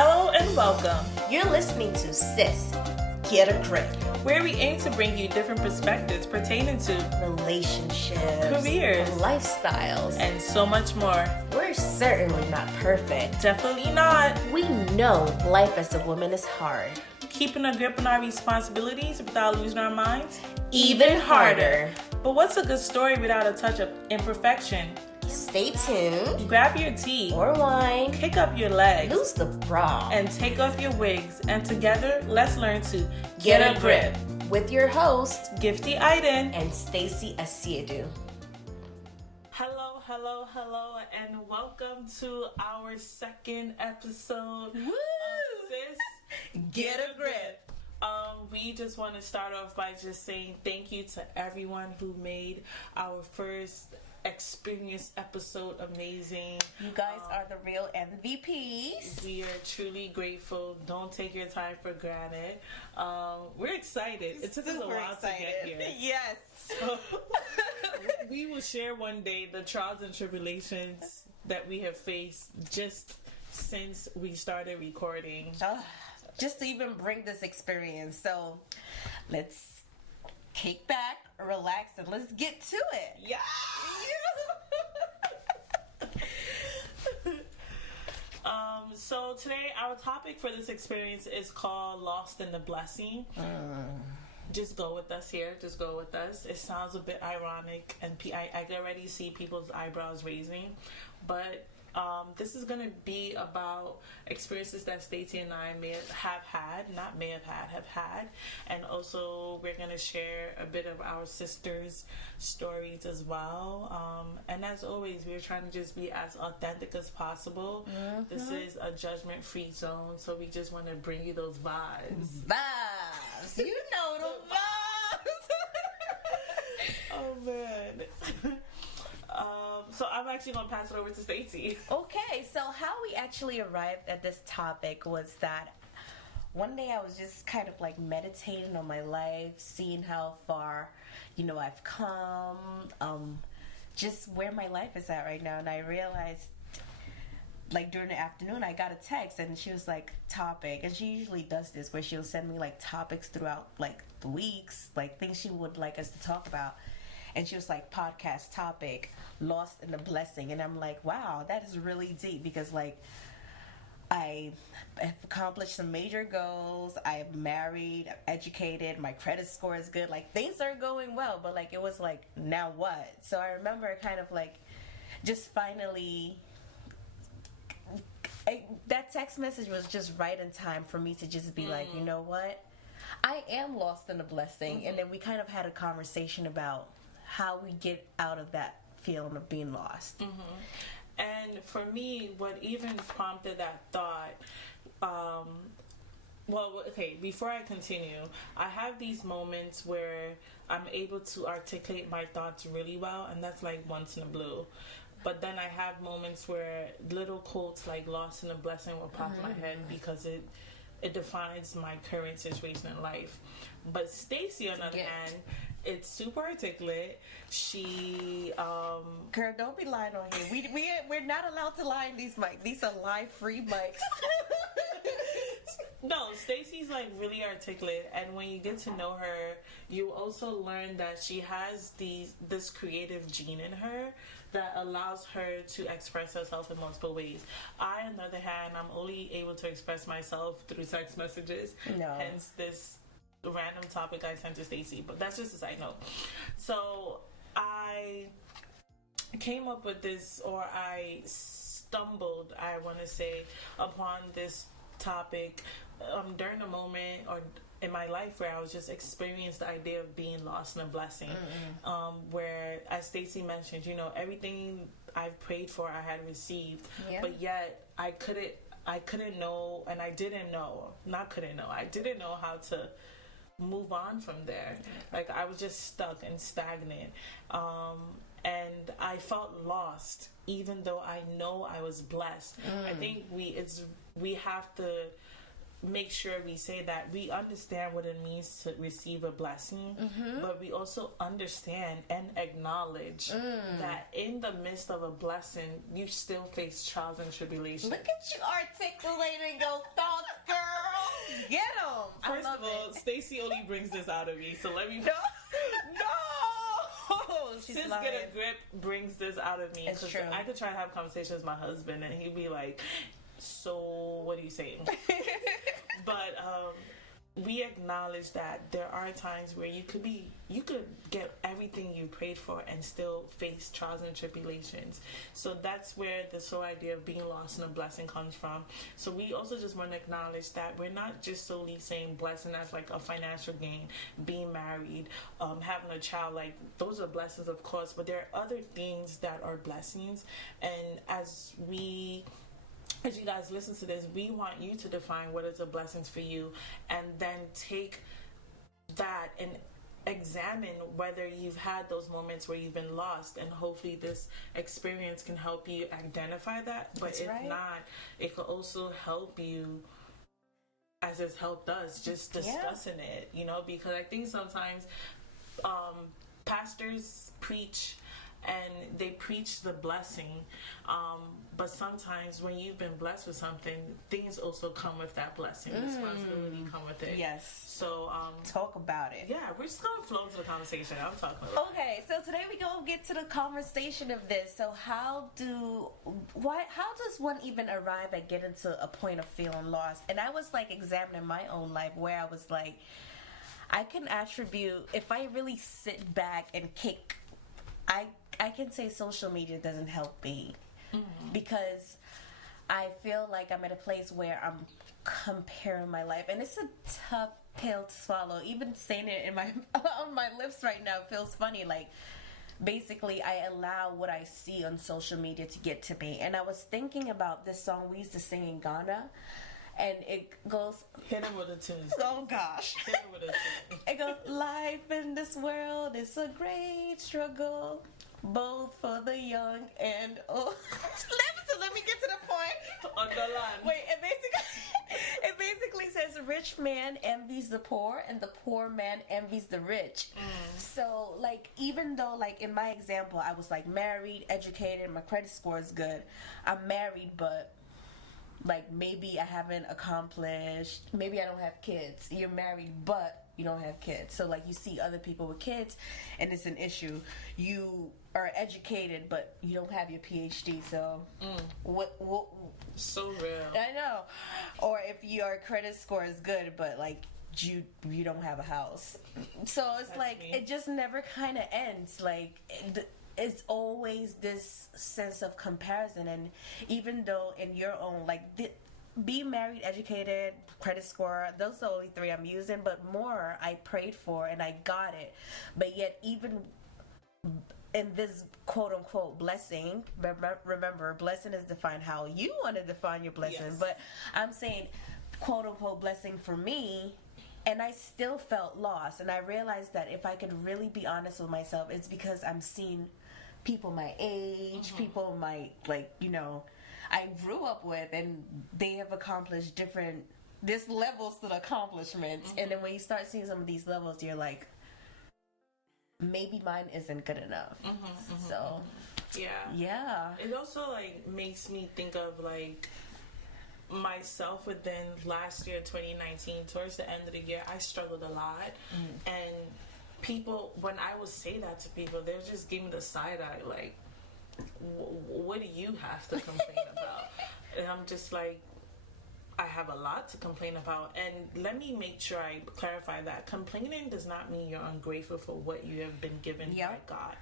Hello and welcome. You're listening to Sisgetagrip, where we aim to bring you different perspectives pertaining to relationships, careers, lifestyles, and so much more. We're certainly not perfect. Definitely not. We know life as a woman is hard. Keeping a grip on our responsibilities without losing our minds? Even harder. But what's a good story without a touch of imperfection? Stay tuned. Grab your tea or wine. Kick up your legs. Lose the bra. And take off your wigs. And together, let's learn to get a grip. With your host, Gifty Iden and Stacy Asiedu. Hello, and welcome to our second episode of Sis Get a Grip. We just want to start off by just saying thank you to everyone who made our first experience episode amazing. You guys are the real MVPs. We are truly grateful. Don't take your time for granted. We're excited. It took us a while to get here. Yes. So, we will share one day the trials and tribulations that we have faced just since we started recording. Just to even bring this experience. So let's kick back, relax, and let's get to it. Yeah. So today our topic for this experience is called Lost in the Blessing. Just go with us here. Just go with us. It sounds a bit ironic, and I can already see people's eyebrows raising, but this is going to be about experiences that Stacey and I have had, and also we're going to share a bit of our sisters' stories as well. And as always, we're trying to just be as authentic as possible. Mm-hmm. This is a judgment-free zone, so we just want to bring you those vibes. Vibes! You know the vibes! Oh, man. So I'm actually going to pass it over to Stacey. Okay, so how we actually arrived at this topic was that one day I was just kind of like meditating on my life, seeing how far, I've come, just where my life is at right now. And I realized, like, during the afternoon, I got a text and she was like, topic. And she usually does this where she'll send me like topics throughout like the weeks, like things she would like us to talk about. And she was like, podcast topic, lost in the blessing. And I'm like, wow, that is really deep because like I have accomplished some major goals. I am married, I'm educated, my credit score is good. Like things are going well, but like it was like, now what? So I remember kind of like just finally, that text message was just right in time for me to just be like, you know what? I am lost in the blessing. And then we kind of had a conversation about how we get out of that feeling of being lost. Mm-hmm. And for me, what even prompted that thought, before I continue, I have these moments where I'm able to articulate my thoughts really well, and that's like once in a blue. But then I have moments where little quotes like lost in a blessing will pop in my head because it defines my current situation in life. But Stacey, on the other hand, it's super articulate. She girl, don't be lying on here. We're not allowed to lie in these mics. These are live free mics. No, Stacey's like really articulate, and when you get to know her, you also learn that she has this creative gene in her that allows her to express herself in multiple ways. I, on the other hand, I'm only able to express myself through text messages. No. Hence this random topic I sent to Stacey, but that's just a side note. So I came up with this, or I stumbled, I want to say, upon this topic during a moment or in my life where I was just experienced the idea of being lost in a blessing. Where, as Stacey mentioned, everything I've prayed for I had received, but yet I didn't know how to move on from there. Like I was just stuck and stagnant, and I felt lost even though I know I was blessed. I think we have to make sure we say that we understand what it means to receive a blessing, but we also understand and acknowledge that in the midst of a blessing, you still face trials and tribulations. Look at you articulating your thoughts, girl. Get them. First of all, Stacey only brings this out of me, so let me... No. Sisgetagrip brings this out of me. It's true. I could try to have conversations with my husband, and he'd be like, so what are you saying? But we acknowledge that there are times where you could get everything you prayed for and still face trials and tribulations. So that's where this whole idea of being lost in a blessing comes from. So we also just want to acknowledge that we're not just solely saying blessing as like a financial gain, being married, having a child. Like, those are blessings, of course, but there are other things that are blessings. And as you guys listen to this, we want you to define what is a blessing for you, and then take that and examine whether you've had those moments where you've been lost, and hopefully this experience can help you identify that. But That's if right. not, it could also help you, as it's helped us, just discussing it, because I think sometimes pastors preach and they preach the blessing, but sometimes when you've been blessed with something, things also come with that blessing. Responsibility come with it. Yes. So talk about it. yeah, we're just gonna flow into the conversation. I'm talking about Okay, so today we gonna get to the conversation of this. So how does one even arrive at getting to a point of feeling lost? And I was like examining my own life, where I was like, I can attribute, if I really sit back and kick, I can say social media doesn't help me, because I feel like I'm at a place where I'm comparing my life, and it's a tough pill to swallow. Even saying it on my lips right now feels funny. Like, basically, I allow what I see on social media to get to me. And I was thinking about this song we used to sing in Ghana, and it goes, hit him with a tune. oh gosh, Hit him with a tune. it goes, life in this world is a great struggle, both for the young and old. Let me get to the point. On the line. Wait, it basically says, rich man envies the poor, and the poor man envies the rich. So, like, even though, like, in my example, I was, like, married, educated, my credit score is good. I'm married, but, like, maybe I haven't accomplished, maybe I don't have kids. You're married, but you don't have kids. So, like, you see other people with kids, and it's an issue. You are educated, but you don't have your PhD. So, what? So real. I know. Or if your credit score is good, but like you don't have a house. So it's That's like me. it just never kind of ends. Like it's always this sense of comparison, and even though in your own be married, educated, credit score, those are the only three I'm using, but more I prayed for and I got it. But yet even in this quote-unquote blessing, remember, blessing is defined how you want to define your blessing. Yes. But I'm saying quote-unquote blessing for me, and I still felt lost. And I realized that if I could really be honest with myself, it's because I'm seeing people my age, people my, I grew up with, and they have accomplished there's levels to the accomplishments. And then when you start seeing some of these levels, you're like, maybe mine isn't good enough. So yeah, it also makes me think of myself within last year, 2019. Towards the end of the year, I struggled a lot, and people, when I would say that to people, they're just giving me the side eye, like, what do you have to complain about? And I'm just like, I have a lot to complain about. And let me make sure I clarify that complaining does not mean you're ungrateful for what you have been given by God.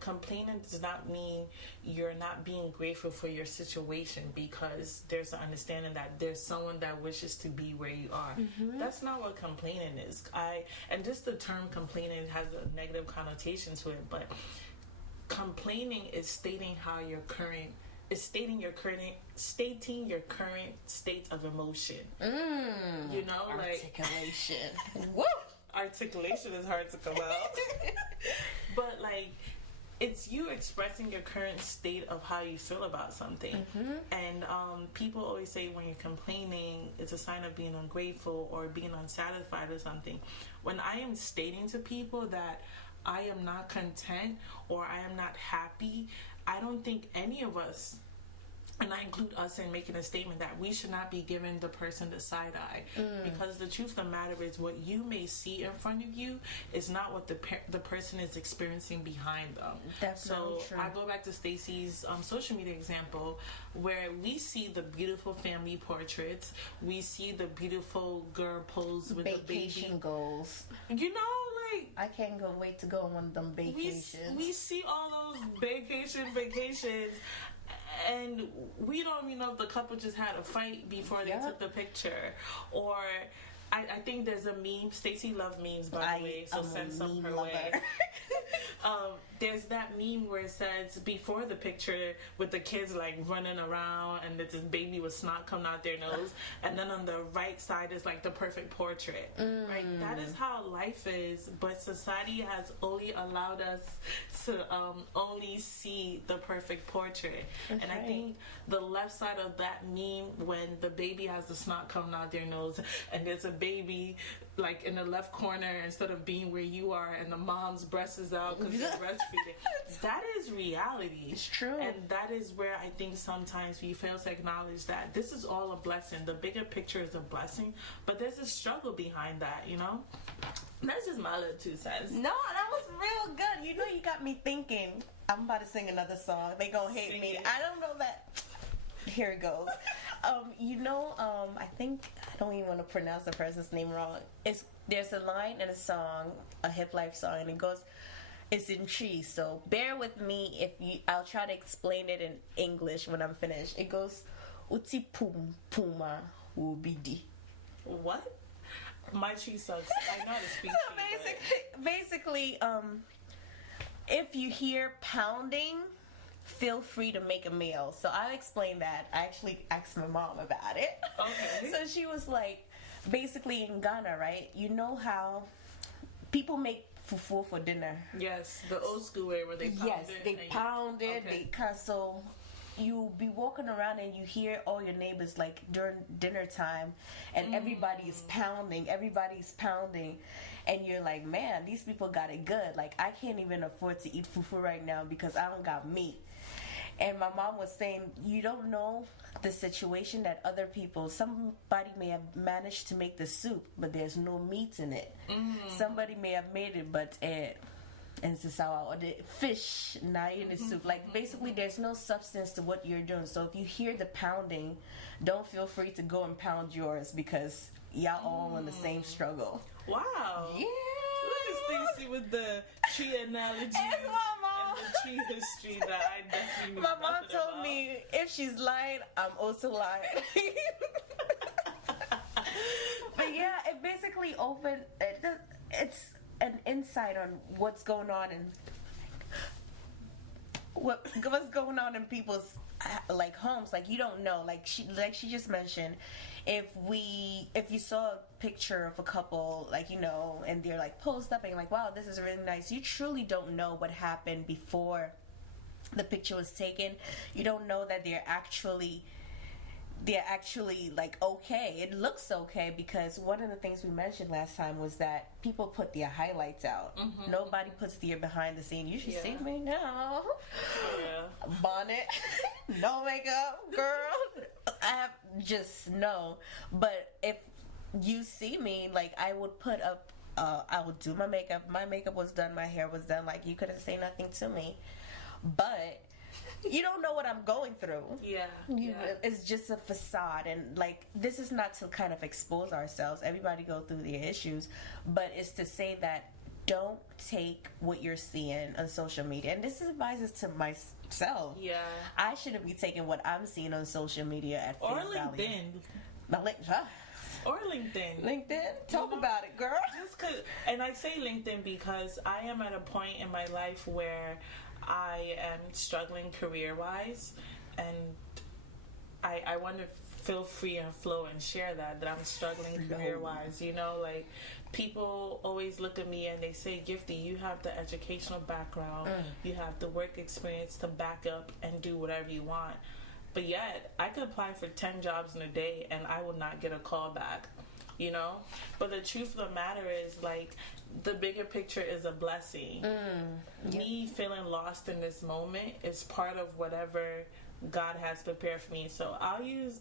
Complaining does not mean you're not being grateful for your situation, because there's an understanding that there's someone that wishes to be where you are. That's not what complaining is. And just the term complaining has a negative connotation to it, but complaining is stating stating your current state of emotion. Articulation. Woo! Articulation is hard to come out. But it's you expressing your current state of how you feel about something. And people always say when you're complaining, it's a sign of being ungrateful or being unsatisfied or something. When I am stating to people that I am not content or I am not happy, I don't think any of us, and I include us in making a statement, that we should not be giving the person the side eye. Because the truth of the matter is, what you may see in front of you is not what the person is experiencing behind them. Definitely true. I go back to Stacy's social media example, where we see the beautiful family portraits, we see the beautiful girl pose with vacation the baby goals. You know, like, I can't wait to go on one of them vacations. We see all those vacations. And we don't even know if the couple just had a fight before they took the picture. Or I think there's a meme. Stacey loves memes, by the way, so send some her way. There's that meme where it says before the picture with the kids like running around and that this baby with snot coming out their nose, and then on the right side is like the perfect portrait. Right? That is how life is, but society has only allowed us to only see the perfect portrait. And I think the left side of that meme, when the baby has the snot coming out their nose and there's a baby like in the left corner instead of being where you are, and the mom's breast is out because they're breastfeeding. That is reality. It's true. And that is where I think sometimes we fail to acknowledge that this is all a blessing. The bigger picture is a blessing, but there's a struggle behind that, you know? That's just my little 2 cents. No, that was real good. You know, you got me thinking. I'm about to sing another song. They gonna hate me. I don't know that. Here it goes. I think, I don't even want to pronounce the person's name wrong. There's a line in a song, a hip life song, and it goes, it's in trees, so bear with me I'll try to explain it in English when I'm finished. It goes, uti pum puma ubidi. What? My tree sucks. I know how to speak. So basically, if you hear pounding, feel free to make a meal. So I'll explain that. I actually asked my mom about it. Okay. So she was like, basically in Ghana, right? You know how people make fufu for dinner? Yes, the old school way where they pound it. Yes, they pound it. So you be walking around and you hear all your neighbors like during dinner time, and everybody's pounding, and you're like, man, these people got it good. Like, I can't even afford to eat fufu right now because I don't got meat. And my mom was saying, you don't know the situation that other people, somebody may have managed to make the soup, but there's no meat in it. Somebody may have made it, but and or the fish not in the soup. Like, basically there's no substance to what you're doing. So if you hear the pounding, don't feel free to go and pound yours, because y'all all in the same struggle. Wow. Yeah. Look at Stacey with the tree analogies and the tree history that I definitely knew. My mom told about. me if she's lying, I'm also lying. But yeah, it basically opened. It's an insight on what's going on and what's going on in people's like homes. Like, you don't know. Like she just mentioned, if you saw a picture of a couple, like, you know, and they're like posed up and like, wow, this is really nice, you truly don't know what happened before the picture was taken. You don't know that they're actually like okay. It looks okay, because one of the things we mentioned last time was that people put their highlights out. Nobody puts their behind the scene. You should see me now. Bonnet, no makeup, girl. I have just no. But if you see me, like, I would put up, I would do my makeup. My makeup was done. My hair was done. Like, you couldn't say nothing to me. But you don't know what I'm going through. It's just a facade, and like, this is not to kind of expose ourselves. Everybody go through their issues, but it's to say that don't take what you're seeing on social media. And this advises to myself. I shouldn't be taking what I'm seeing on social media at face value. Or LinkedIn. LinkedIn? Talk about it, girl. Just 'cause, and I say LinkedIn because I am at a point in my life where I am struggling career-wise, and I want to feel free and flow and share that I'm struggling career-wise, you know, like people always look at me and they say, Gifty, you have the educational background, you have the work experience to back up and do whatever you want, but yet I could apply for 10 jobs in a day and I will not get a call back, you know. But the truth of the matter is, like, the bigger picture is a blessing. Me feeling lost in this moment is part of whatever God has prepared for me. So I'll use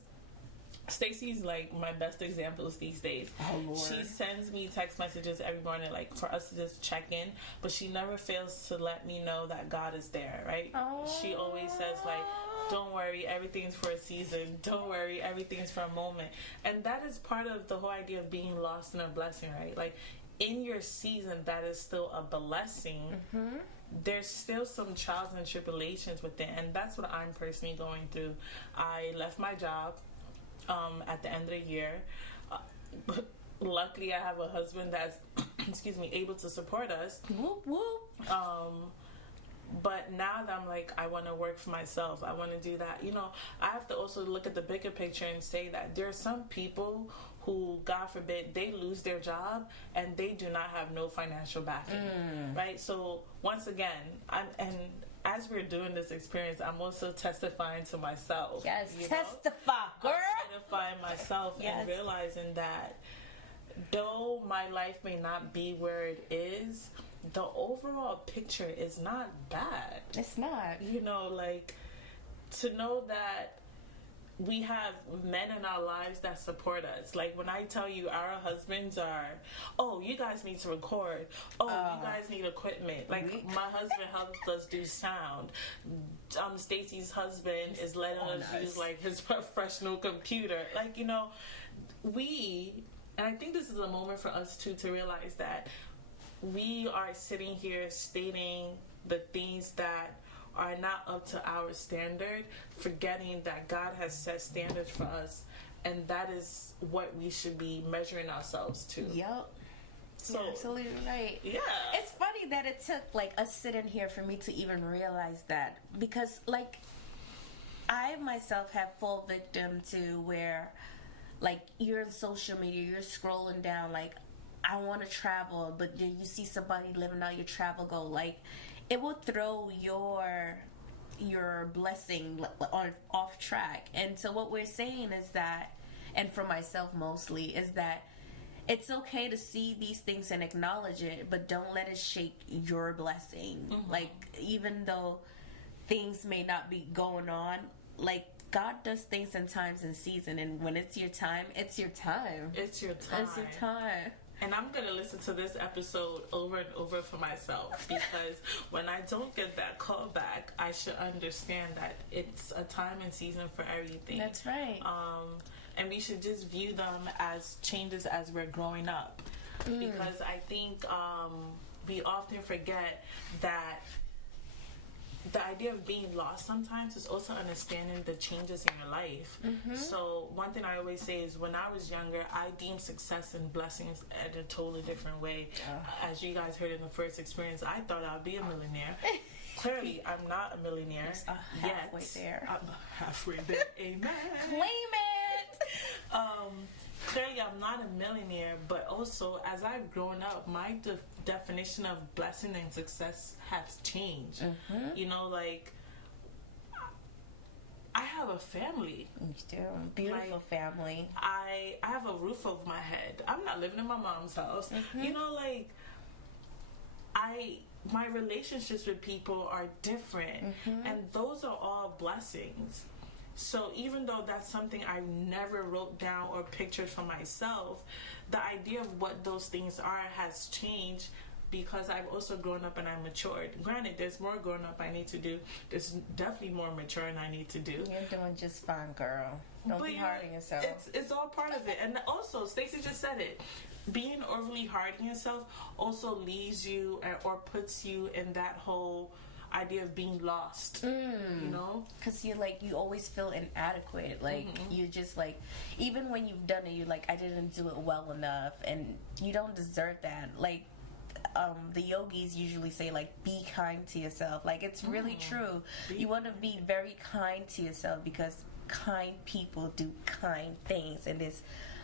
Stacy's like my best examples these days. Oh, Lord. She sends me text messages every morning, like for us to just check in, but she never fails to let me know that God is there, right? She always says, like, don't worry, everything's for a season. Don't worry, everything's for a moment. And that is part of the whole idea of being lost in a blessing, right? Like, in your season, that is still a blessing. There's still some trials and tribulations with it, and that's what I'm personally going through. I left my job at the end of the year, but luckily I have a husband that's able to support us. Whoop, whoop. But now that I'm like, I want to work for myself, I want to do that, you know, I have to also look at the bigger picture and say that there are some people who, God forbid, they lose their job and they do not have no financial backing, right? So once again, as we're doing this experience, I'm also testifying to myself. Yes, you know? testify, girl. I'm testifying myself and realizing that though my life may not be where it is, the overall picture is not bad. It's not. You know, like, to know that we have men in our lives that support us. Like, when I tell you our husbands are, oh, you guys need to record. Oh, you guys need equipment. Like, my husband helps us do sound. Stacy's husband is letting us use, like, his professional computer. Like, you know, and I think this is a moment for us, too, to realize that we are sitting here stating the things that are not up to our standard, forgetting that God has set standards for us, and that is what we should be measuring ourselves to. Yep. So, you're absolutely right. Yeah. It's funny that it took, like, us sitting here for me to even realize that, because, like, I myself have fall victim to where, like, you're on social media, you're scrolling down, like, I want to travel, but then you see somebody living out your travel goal, like, it will throw your blessing off track. And so what we're saying is that, and for myself mostly, is that it's okay to see these things and acknowledge it, but don't let it shake your blessing. Like, even though things may not be going on, like, God does things in times and season, and when it's your time, it's your time. It's your time. It's your time. And I'm going to listen to this episode over and over for myself, because when I don't get that call back, I should understand that it's a time and season for everything. That's right. And we should just view them as changes as we're growing up. Because I think we often forget that the idea of being lost sometimes is also understanding the changes in your life. So one thing I always say is, when I was younger, I deemed success and blessings at a totally different way. As you guys heard in the first experience, I thought I'd be a millionaire. Clearly, I'm not a millionaire Halfway there. I'm halfway there. Amen. Claim it. Clearly, I'm not a millionaire, but also, as I've grown up, my definition of blessing and success has changed. You know, like, I have a family. You do. Beautiful family. I have a roof over my head. I'm not living in my mom's house. You know, like, my relationships with people are different, and those are all blessings. So even though that's something I never wrote down or pictured for myself, the idea of what those things are has changed, because I've also grown up and I matured. Granted, there's more growing up I need to do. There's definitely more maturing I need to do. You're doing just fine, girl. Don't be hard on yourself. It's all part of it. And also, Stacey just said it. Being overly hard on yourself also leaves you or puts you in that whole idea of being lost, you know, because you always feel inadequate, like you just, like, even when you've done it, you're like, I didn't do it well enough, and you don't deserve that. Like, the yogis usually say, like, be kind to yourself. Like, it's really true. You want to be very kind to yourself, because kind people do kind things, and there's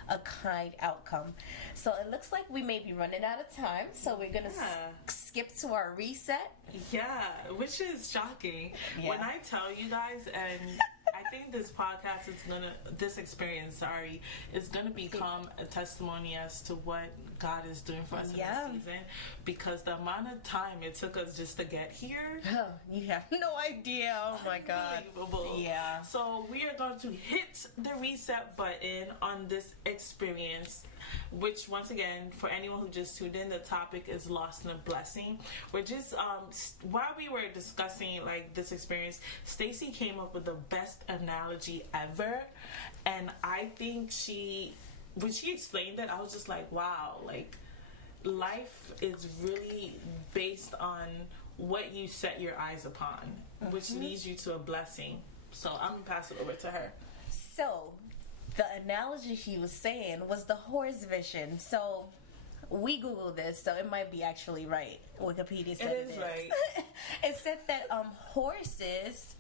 a kind outcome. So it looks like we may be running out of time, so we're gonna skip to our reset. Yeah, which is shocking. Yeah. When I tell you guys, and I think this experience, is gonna become a testimony as to what God is doing for us in this season, because the amount of time it took us just to get here. Oh, you have no idea. Oh my God. Unbelievable. Yeah. So we are going to hit the reset button on this experience, which, once again, for anyone who just tuned in, the topic is lost in a blessing. We're just while we were discussing like this experience, Stacy came up with the best analogy ever, and I think when she explained it, I was just like, wow, like life is really based on what you set your eyes upon, which leads you to a blessing. So I'm gonna pass it over to her. So the analogy she was saying was the horse vision. So we Googled this, so it might be actually right. Wikipedia said it is. Right. It said that horses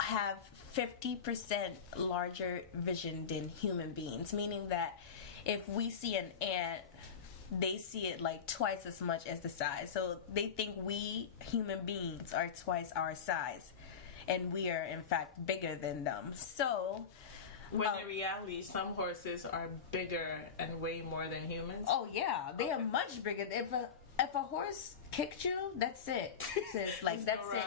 have 50% larger vision than human beings, meaning that if we see an ant, they see it like twice as much as the size. So they think we human beings are twice our size, and we are in fact bigger than them. So when in reality, some horses are bigger and weigh more than humans. Oh yeah, they are much bigger. If a horse kicked you, that's it. It's like that's it.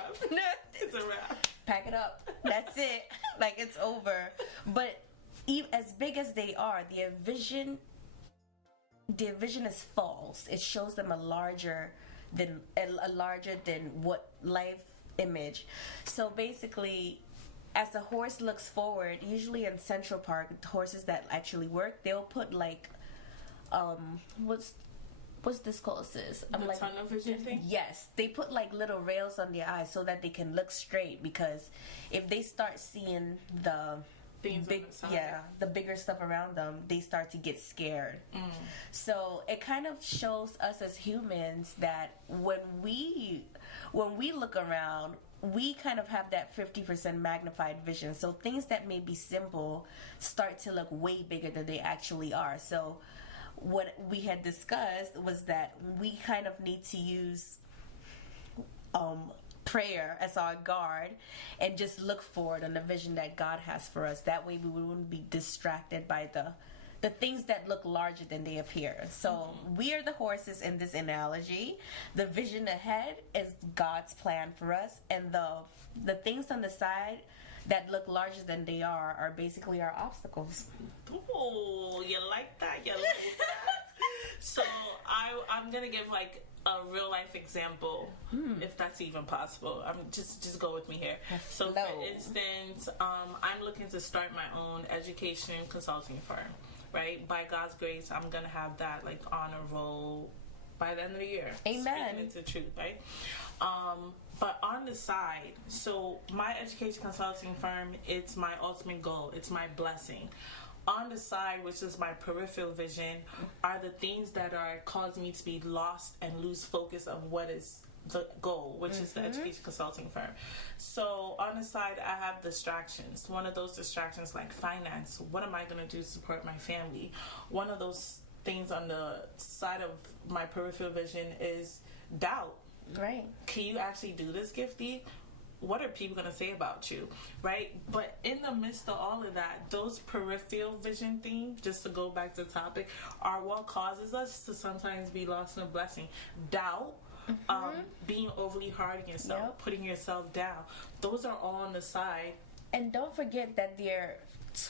It's a wrap. Pack it up. That's it. Like it's over. But even as big as they are, their vision is false. It shows them a larger than what life image. So basically, as the horse looks forward, usually in Central Park, horses that actually work, they'll put like what's this called, sis? The tunnel vision thing? Yes. They put like little rails on their eyes so that they can look straight, because if they start seeing the the bigger stuff around them, they start to get scared. So it kind of shows us as humans that when we look around, we kind of have that 50% magnified vision. So things that may be simple start to look way bigger than they actually are. So what we had discussed was that we kind of need to use prayer as our guard and just look forward on the vision that God has for us. That way we wouldn't be distracted by the things that look larger than they appear. So we are the horses in this analogy. The vision ahead is God's plan for us, and the things on the side that look larger than they are basically our obstacles. Oh, you like that? You like that? So I'm gonna give like a real life example, if that's even possible. Just go with me here. So for instance, I'm looking to start my own education consulting firm. Right? By God's grace, I'm gonna have that like honor roll by the end of the year. Amen. Speaking into truth, right? But on the side, so my education consulting firm, it's my ultimate goal. It's my blessing. On the side, which is my peripheral vision, are the things that are causing me to be lost and lose focus of what is the goal, which is the education consulting firm. So on the side, I have distractions. One of those distractions, like finance. What am I going to do to support my family? One of those things on the side of my peripheral vision is doubt. Right. Can you actually do this, Gifty? What are people going to say about you? Right? But in the midst of all of that, those peripheral vision things, just to go back to the topic, are what causes us to sometimes be lost in a blessing. Doubt. Being overly hard on yourself, putting yourself down. Those are all on the side. And don't forget that they're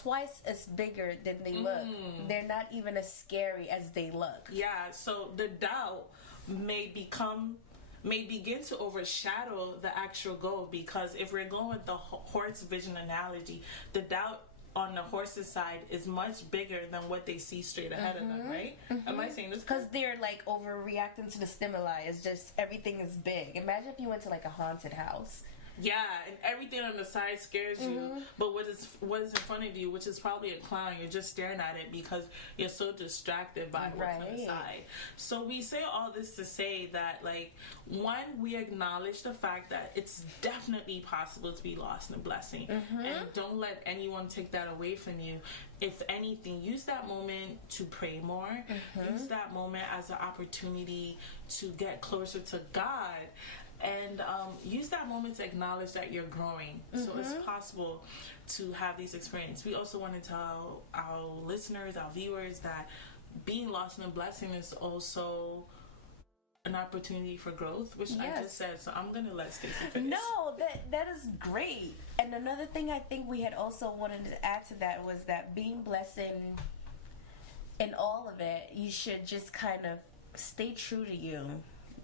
twice as bigger than they look. They're not even as scary as they look. Yeah, so the doubt may begin to overshadow the actual goal, because if we're going with the horse vision analogy, the doubt on the horse's side is much bigger than what they see straight ahead of them, right? Am I saying this? Because they're like overreacting to the stimuli. It's just everything is big. Imagine if you went to like a haunted house Yeah, and everything on the side scares you. But what is in front of you, which is probably a clown, you're just staring at it because you're so distracted by what's on the side. So we say all this to say that, like, one, we acknowledge the fact that it's definitely possible to be lost in a blessing. And don't let anyone take that away from you. If anything, use that moment to pray more. Use that moment as an opportunity to get closer to God. And use that moment to acknowledge that you're growing. So it's possible to have these experiences. We also want to tell our listeners, our viewers, that being lost in a blessing is also an opportunity for growth, which I just said. So I'm going to let Stacey finish. No, that is great. And another thing I think we had also wanted to add to that was that being blessed in all of it, you should just kind of stay true to you.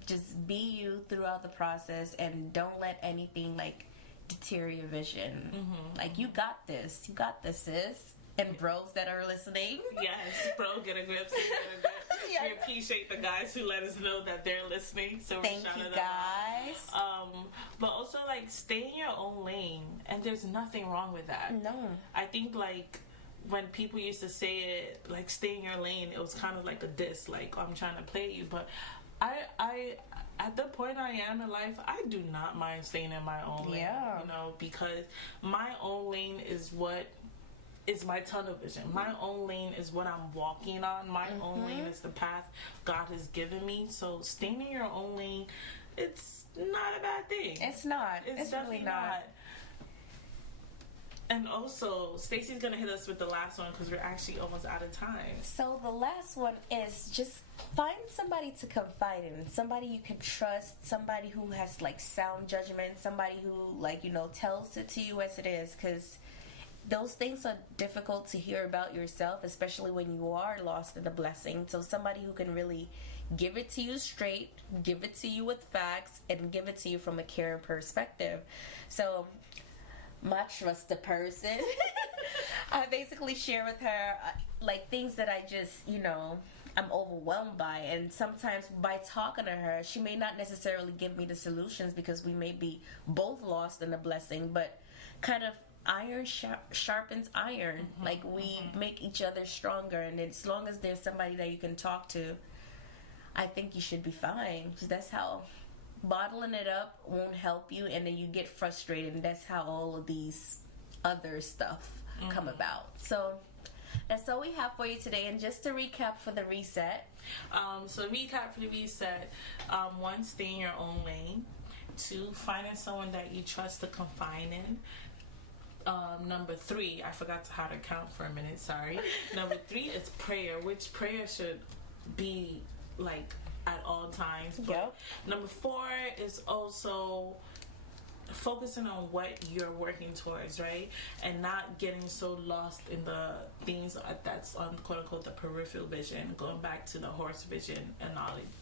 Just be you throughout the process, and don't let anything like deter your vision. Like, you got this, sis. And bros that are listening, yes, bro, get a grip. We appreciate the guys who let us know that they're listening. So thank you, guys. But also, like, stay in your own lane, and there's nothing wrong with that. No, I think, like, when people used to say it, like, stay in your lane, it was kind of like a diss, like, I'm trying to play you. But I at the point I am in life, I do not mind staying in my own lane, you know, because my own lane is what is my tunnel vision. My own lane is what I'm walking on. My own lane is the path God has given me. So staying in your own lane, it's not a bad thing. It's not. It's definitely really not. And also, Stacey's going to hit us with the last one because we're actually almost out of time. So the last one is just find somebody to confide in. Somebody you can trust. Somebody who has, like, sound judgment. Somebody who, like, you know, tells it to you as it is. Because those things are difficult to hear about yourself, especially when you are lost in a blessing. So somebody who can really give it to you straight, give it to you with facts, and give it to you from a caring perspective. So my trusted person, I basically share with her like things that I just, you know, I'm overwhelmed by. And sometimes by talking to her, she may not necessarily give me the solutions because we may be both lost in a blessing, but kind of iron sharpens iron. Like, we make each other stronger, and as long as there's somebody that you can talk to, I think you should be fine. Because that's how bottling it up won't help you, and then you get frustrated, and that's how all of these other stuff come about. So that's all we have for you today. And just to recap for the reset, one, stay in your own lane. Two, finding someone that you trust to confide in. Number 3, I forgot how to count for a minute, sorry. Number 3 is prayer, which prayer should be, like, at all times. But number 4 is also focusing on what you're working towards, right? And not getting so lost in the things that's on, quote unquote, the peripheral vision, going back to the horse vision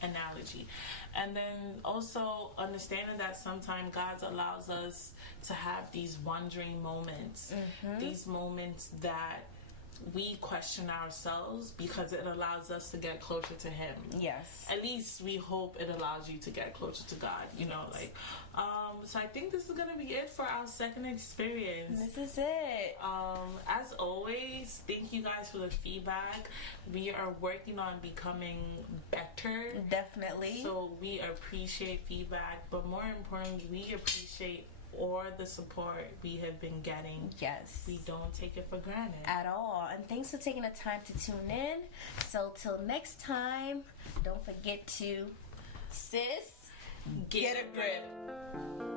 analogy. And then also understanding that sometimes God allows us to have these wandering moments, these moments that we question ourselves, because it allows us to get closer to Him. Yes. At least we hope it allows you to get closer to God, you know, like, so I think this is going to be it for our second experience. This is it. As always, thank you guys for the feedback. We are working on becoming better. Definitely. So we appreciate feedback, but more importantly, we appreciate or the support we have been getting. Yes. We don't take it for granted. At all. And thanks for taking the time to tune in. So till next time, don't forget to, sis, get a grip.